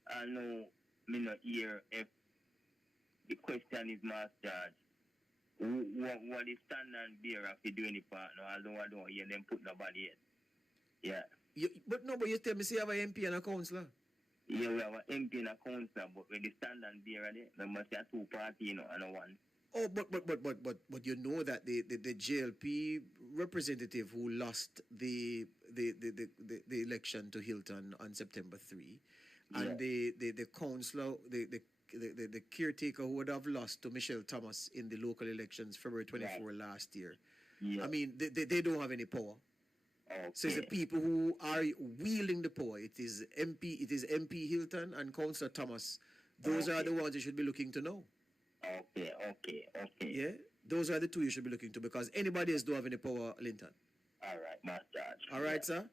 I know me not hear if the question is, Master George, what is standard bearer if you do any partner? Although I don't hear them put nobody yet. Yeah. But you tell me, say you have an MP and a councillor. Yeah, we have an MP and a councillor, but with the standard bearer there, there must be a two party, you know, and a one. Oh, but you know that the JLP representative who lost the election to Hilton on September 3, and the councillor, the caretaker who would have lost to Michelle Thomas in the local elections February 24 last year. Yeah. I mean, they don't have any power. Okay. So it's the people who are wielding the power. It is MP Hilton and Councillor Thomas. Those are the ones you should be looking to know. Okay. Yeah, those are the two you should be looking to, because anybody else don't have any power, Linton. All right, Master. All right, sir?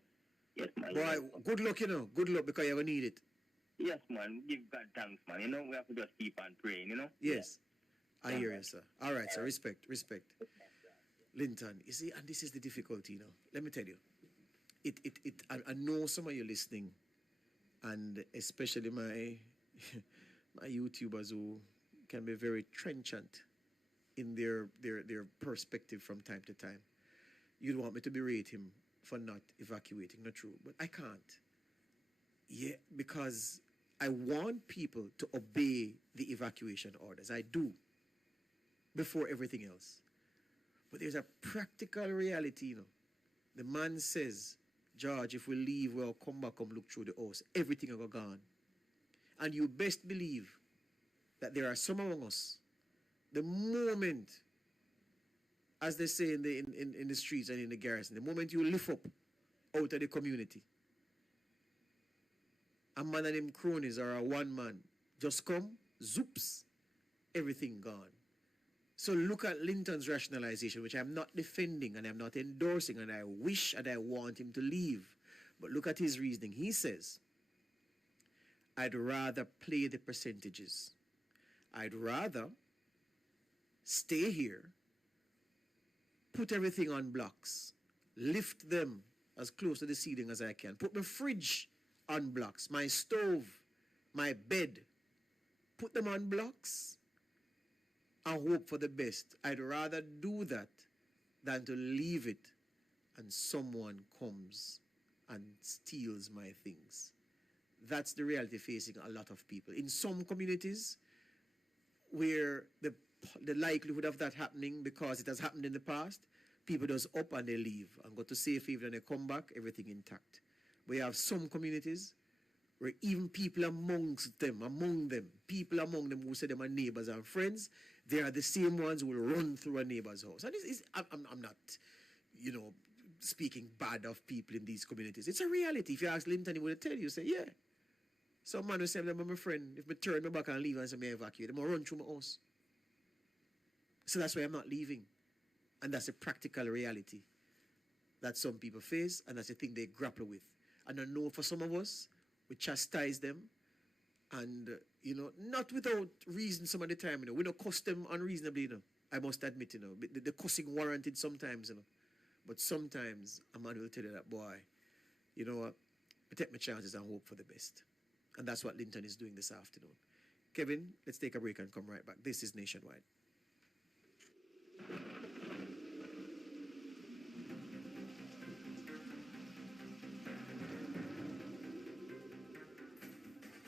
Yes, man. Boy, good luck, you know. Good luck, because you're going to need it. Yes, man. Give God thanks, man. You know, we have to just keep on praying, you know? Yes. I hear you, sir. All right, sir. Respect. Linton, you see, and this is the difficulty, you know. Let me tell you. I know some of you listening, and especially my YouTubers who can be very trenchant in their perspective from time to time. You'd want me to berate him for not evacuating, not true, but I can't. Yeah, because I want people to obey the evacuation orders. I do. Before everything else. But there's a practical reality, you know. The man says, George, if we leave, we'll come back, come look through the house. Everything will go gone. And you best believe that there are some among us, the moment, as they say in the streets and in the garrison, the moment you lift up out of the community, a man and him cronies or a one man just come, zoops, everything gone. So look at Linton's rationalization, which I'm not defending and I'm not endorsing, and I wish and I want him to leave. But look at his reasoning. He says, I'd rather play the percentages. I'd rather stay here, put everything on blocks, lift them as close to the ceiling as I can, put my fridge on blocks, my stove, my bed, put them on blocks and hope for the best. I'd rather do that than to leave it and someone comes and steals my things. That's the reality facing a lot of people. In some communities where the likelihood of that happening, because it has happened in the past, people just up and they leave and go to safe haven and they come back, everything intact. We have some communities where even people among them who say them are neighbors and friends, they are the same ones who will run through a neighbor's house. And I'm not, speaking bad of people in these communities. It's a reality. If you ask Linton, he will tell you, say, yeah. Some man will say, I'm my friend. If I turn my back and leave and say, I evacuate, I'm going to run through my house. So that's why I'm not leaving. And that's a practical reality that some people face, and that's the thing they grapple with. And I know for some of us, we chastise them, and, not without reason some of the time, we don't cuss them unreasonably, I must admit, the cussing warranted sometimes, But sometimes a man will tell you that, boy, you know what, protect my chances and hope for the best. And that's what Linton is doing this afternoon. Kevin, let's take a break and come right back. This is Nationwide.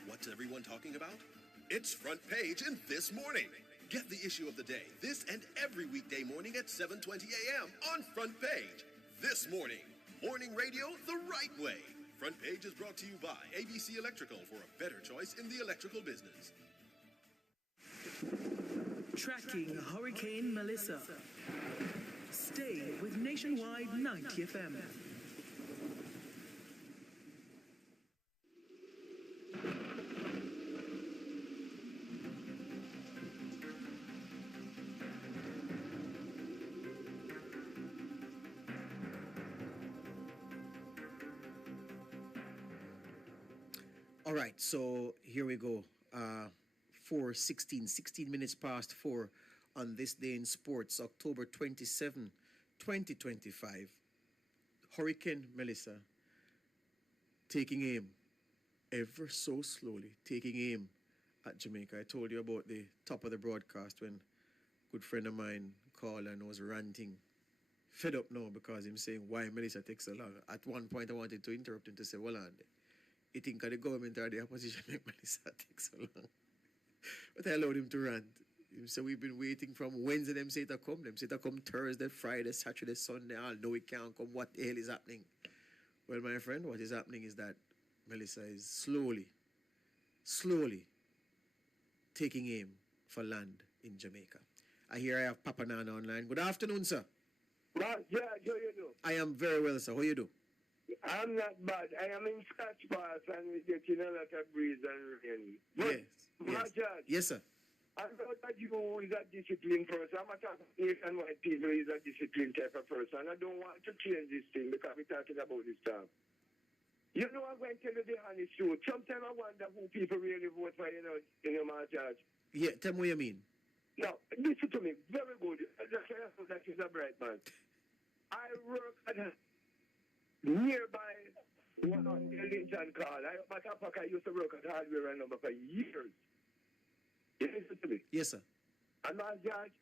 What's everyone talking about? It's Front Page in This Morning. Get the issue of the day this and every weekday morning at 7:20 a.m. on Front Page. This morning, morning radio the right way. Front Page is brought to you by ABC Electrical for a better choice in the electrical business. Tracking Hurricane Melissa. Stay with Nationwide 90 FM. All right, so here we go. 16 minutes past 4 on this day in sports, October 27, 2025. Hurricane Melissa taking aim ever so slowly, taking aim at Jamaica. I told you about the top of the broadcast when a good friend of mine called and was ranting. Fed up now because him saying why Melissa takes so long. At one point I wanted to interrupt him to say, well, Andy, you think of the government or the opposition make Melissa take so long? But I allowed him to rant. So we've been waiting from Wednesday, them say to come. Them say to come Thursday, Friday, Saturday, Sunday. I'll know it can't come. What the hell is happening? Well, my friend, what is happening is that Melissa is slowly taking aim for land in Jamaica. I hear I have Papa Nana online. Good afternoon, sir. Yeah, how you do? I am very well, sir. How you do? I'm not bad. I am in Scotch Pass and we're getting a lot of breeze and rain. But, Yes. Yes, sir. I know that you is a disciplined person. I'm a talking nationwide people is a disciplined type of person. I don't want to change this thing because we're talking about this stuff. You know, I'm going to tell you the honest truth. Sometimes I wonder who people really vote for, in my judge. Yeah, tell me what you mean. Now, listen to me. Very good. Just say that is a bright man. I work at a nearby one on the Linton Call. Matter of fact, I used to work at hardware and number for years. You listen to me? Yes, sir. And my judge,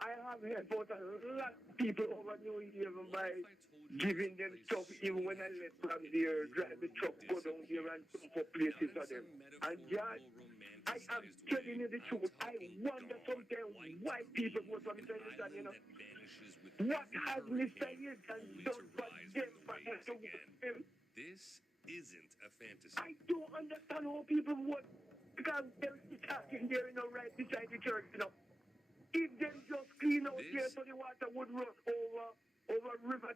I have helped out a lot of people over New Year by giving them stuff even when I left from there, drive the truck, go down there and come for places for them. And judge, I am telling you the truth. I wonder sometimes why people vote for Mr. Hilton, What has Mr. Hilton done for them? This isn't a fantasy. I don't understand how people vote because they're talking there, right beside the church, If them just clean out there so the water would run over river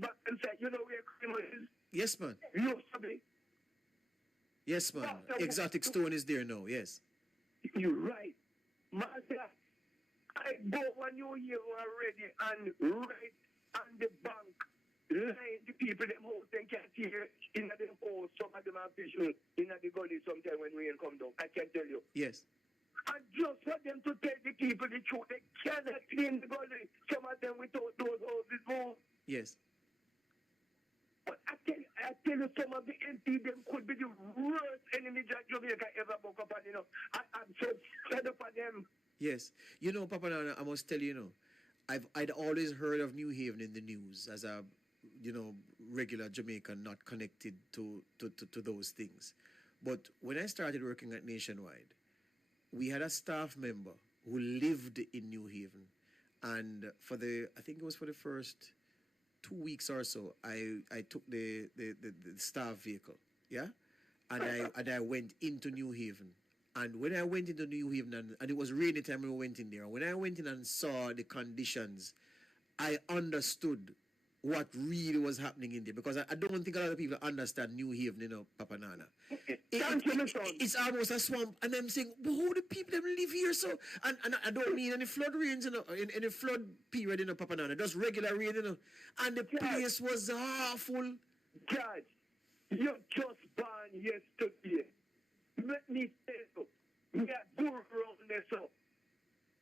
back and say, where criminal is? Yes, man. Used to be. Yes, man. Exotic stone is there now, yes. You're right. Master, I go one New Year already and right on the bank, line the people them house they can't see in the house. Some of them are visual in the gully sometime when rain come down. I can tell you. Yes. And just for them to tell the people the truth, they cannot clean the gully. Some of them without those houses move. Yes. But I tell you, some of the MP them could be the worst enemy that Jamaica ever woke up on. I'm so fed up on them. Yes. Papa Nana, I must tell you, I'd always heard of New Haven in the news as a, regular Jamaican not connected to those things. But when I started working at Nationwide, we had a staff member who lived in New Haven. And I think it was for the first 2 weeks or so, I took the staff vehicle, yeah? And I went into New Haven. And when I went into New Haven, and it was rainy time when we went in there, when I went in and saw the conditions, I understood what really was happening in there. Because I don't think a lot of people understand New Haven, Papa Nana. It's almost a swamp. And I'm saying, well, how do people them live here? So, and I don't mean any flood rains, in any flood period, Papa Nana. Just regular rain, And the place was awful. God, you just born yesterday. Let me say so. Me a go around there so.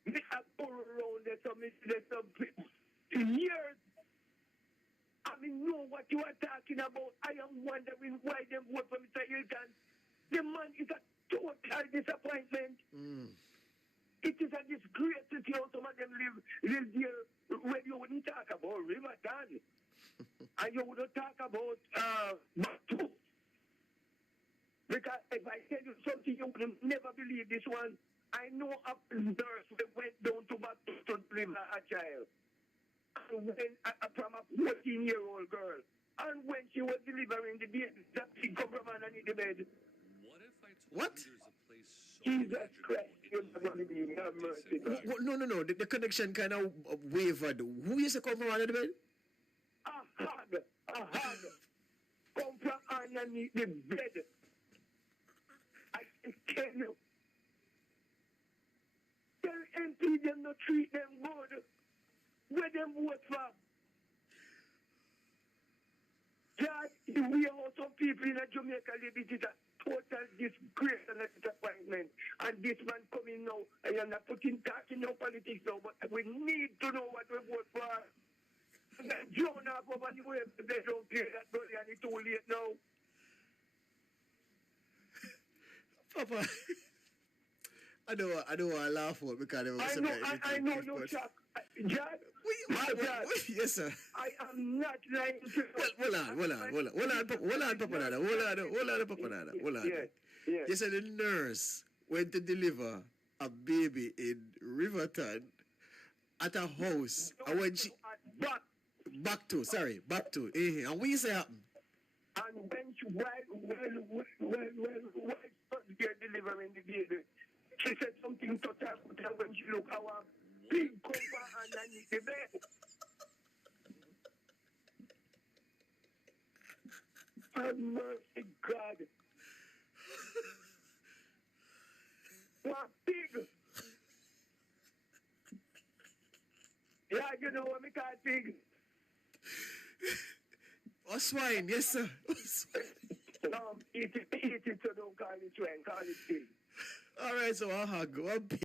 Me a go around there so. Me see some years. I know what you are talking about. I am wondering why them vote for Mr. Hilton. The man is a total disappointment. It is a disgrace to see how some of them live there where you wouldn't talk about Riverton. And you wouldn't talk about Batu. Because if I tell you something, you will never believe this one. I know a nurse that went down to Batu to deliver a child. And when, from a 14-year-old girl. And when she was delivering the baby, that big cameraman in the bed. What? Jesus Christ, you're going to be mercy. No. The connection kind of wavered. Who is the cameraman in the bed? A hug. Come from underneath the bed. I can tell you. Tell MP them not treat them good. Where them vote for? God, we are some people in Jamaica live it is a total disgrace and a disappointment. And this man coming now, I am not talking no politics now, but we need to know what we vote for. Jonah up over the way, they don't care that money and it's too late now. Papa, I don't want to laugh at because I know you're shocked. Dad, yes, sir. I am not lying to you. Hold on, Papa Nana. Yeah. You said the nurse went to deliver a baby in Riverton at a house. And when she... Back to. And what you say happened? And when she, while they're delivering the baby, she said something to her when she looked our big cover underneath the bed. Have mercy, God. What pig? Yeah, you know what we call pig? A swine, yes, sir. No, eat it, so don't call it swine, call it pig. All right, so I'll go.